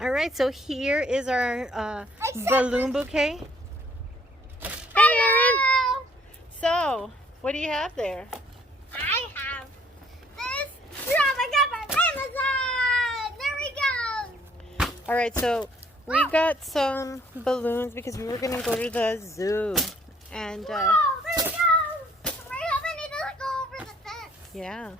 All right, so here is our balloon bouquet. Hey, Erin. So, what do you have there? I have this drop I got from Amazon. There we go. All right, so we got some balloons because we were going to go to the zoo. And, Whoa, there we go. We're hoping it doesn't go over the fence. yeah.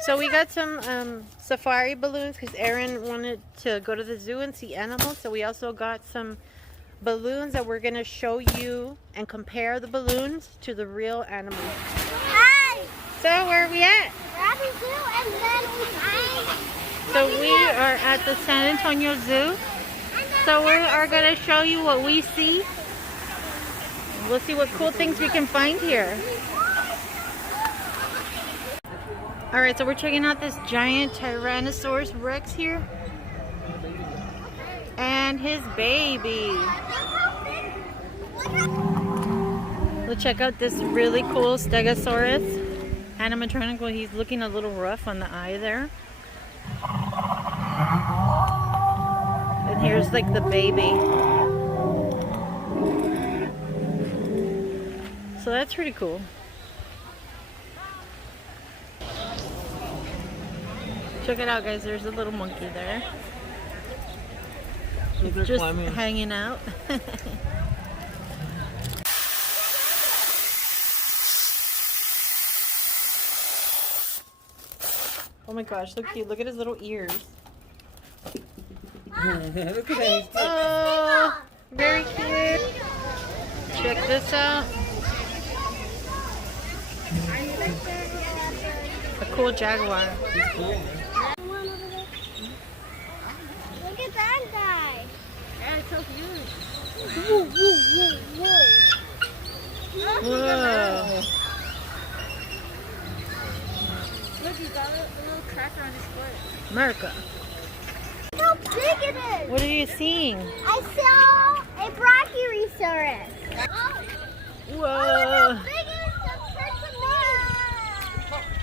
So we got some safari balloons because Erin wanted to go to the zoo and see animals. So we also got some balloons that we're going to show you and compare the balloons to the real animals. Hi. So where are we at? Rabbit Zoo, and then So we are at the San Antonio Zoo. So we are going to show you what we see. We'll see what cool things we can find here. Alright, so we're checking out this giant Tyrannosaurus Rex here. And his baby. We'll check out this really cool Stegosaurus animatronic. He's looking a little rough on the eye there. And here's like the baby. So that's pretty cool. Check it out, guys. There's a little monkey there. Just climbing. Hanging out. Oh my gosh, look cute. Look at his little ears. Look at that. Oh, very cute. Check this out. A cool Jaguar. He's cool. look at that guy. Yeah, it's so huge. Whoa, whoa, whoa, whoa. Whoa. Look, he's got a little cracker on his foot. America. Look how big it is. What are you seeing? I saw a Brachiosaurus. Oh, look Whoa. how big it is compared to me.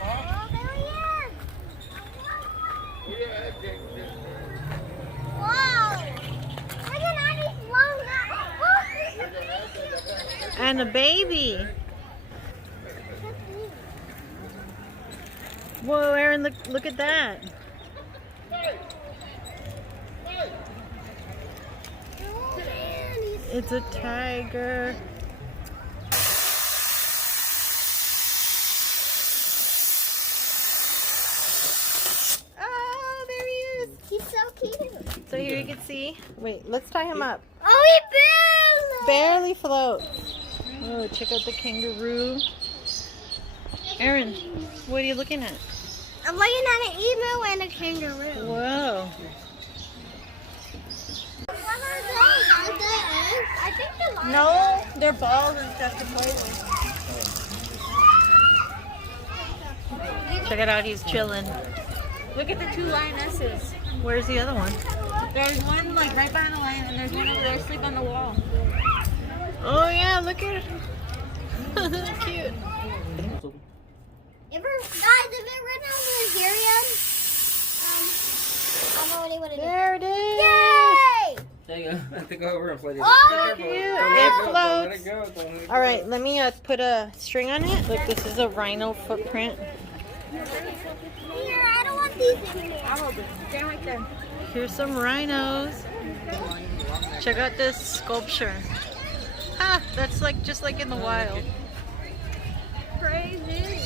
Oh, there he is. Wow. Look at all these long arms. Oh, there's a baby. And a baby. Whoa, Erin, look at that. Oh, man, he's It's a tiger. Oh, there he is. He's so cute. So here you can see. Wait, let's tie him up. Oh, he Barely floats. Oh, check out the kangaroo. Erin, what are you looking at? I'm looking at an emu and a kangaroo. Whoa. What are those? Aren't they eggs? I think they're live. No, they're balls and stuff to play with. Check it out, he's chilling. Look at the two lionesses. Where's the other one? There's one like right behind the lion, and there's one over there asleep on the wall. Oh yeah, look at it. Cute. Guys, if it ran down the aquarium, I'm already what it is. There it is. Yay! There you go. I have to go over and play this. Oh, Be cute. careful. Don't let It it go. Don't let it go. All right, let me put a string on it. Look, this is a rhino footprint. Here, I don't want these anymore. I'll hold it. Stand right there. Here's some rhinos. Check out this sculpture. Ha! That's like just like in the wild. Crazy.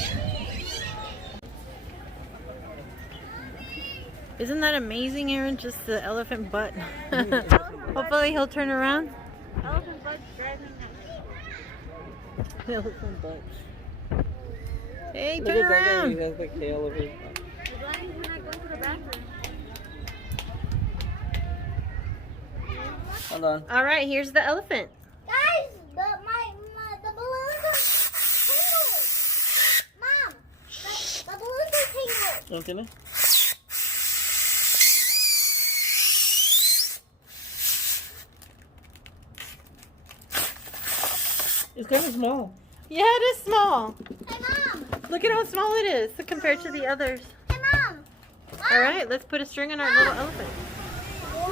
Isn't that amazing, Erin? Just the elephant butt. Hopefully he'll turn around. Elephant butt driving. Elephant butt. Hey, Look turn at that guy. around. He has the tail of his. As long as we're not going to the bathroom. Hold on. All right, here's the elephant. Guys, the balloons are tangled. Mom, the balloons are tangled. Don't you know? It's kind of small. Yeah, it is small. Hey, Mom. Look at how small it is compared to the others. Hey, Mom. All right, let's put a string on our little elephant. Wow.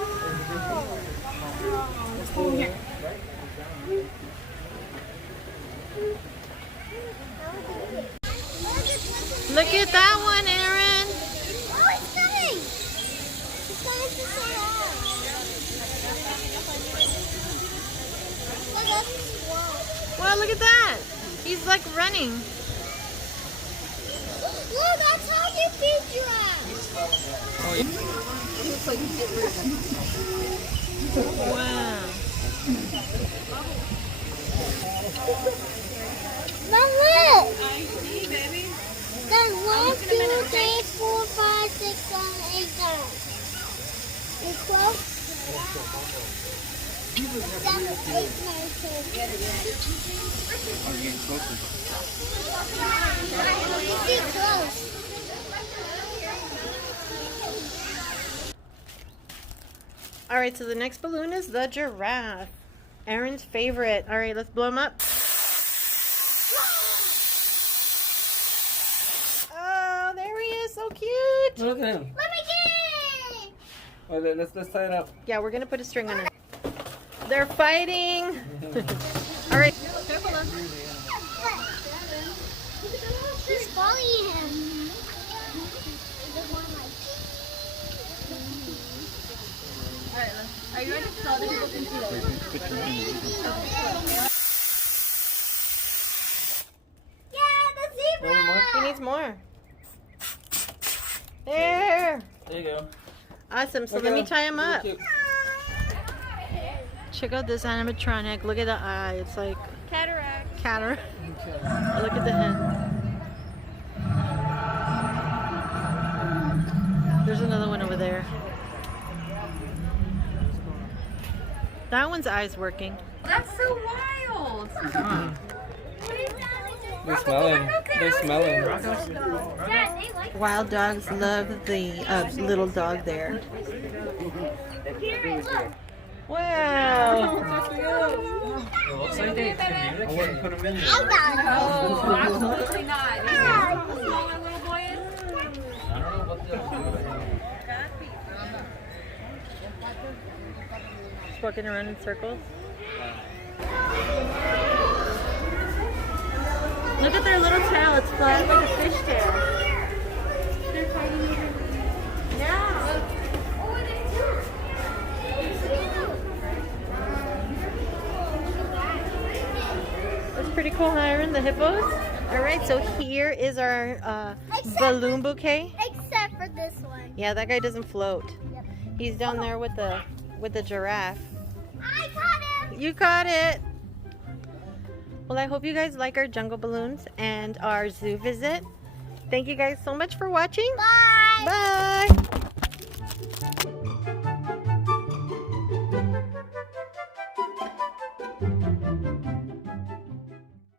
makes it so loud? Look, that's slow. Wow, look at that. He's like running. Look, that's how you feed giraffe. Wow. Now look. That's 1, 2, 3, 4, 5, 6, 7, 8 times. And 12. 7, 8, 9, 10. Be close. All right, so the next balloon is the giraffe. Aaron's favorite. All right, let's blow him up. Oh, there he is. So cute. Look at him. Let me get it. Oh, let's tie it up. Yeah, we're going to put a string on it. They're fighting. All right. She's following him. Are you ready to tell the people can see that? Yeah, the zebra. He needs more. There. There you go. Awesome. So Look let at me him. tie him up. Cute. Check out this animatronic. Look at the eye. It's like Cataract. cataract. Look at the head. There's another one over there. That one's eye's working. That's so wild. They're smelling. They're smelling. Dad, they like Wild dogs love the little dog there. Wow. It looks like they wouldn't put them in there. I got it. Oh, absolutely not. You know how small my little boy is? I don't know what they'll do. Just walking around in circles. Look at their little tail. It's flat like a fish tail. They're fighting over here. Yeah. That's pretty cool, Hiram. The hippos. All right, so here is our balloon bouquet. Except for this one. Yeah, that guy doesn't float. Yep. He's down there with the giraffe. I caught him. You caught it. Well, I hope you guys like our jungle balloons and our zoo visit. Thank you guys so much for watching. Bye. Bye.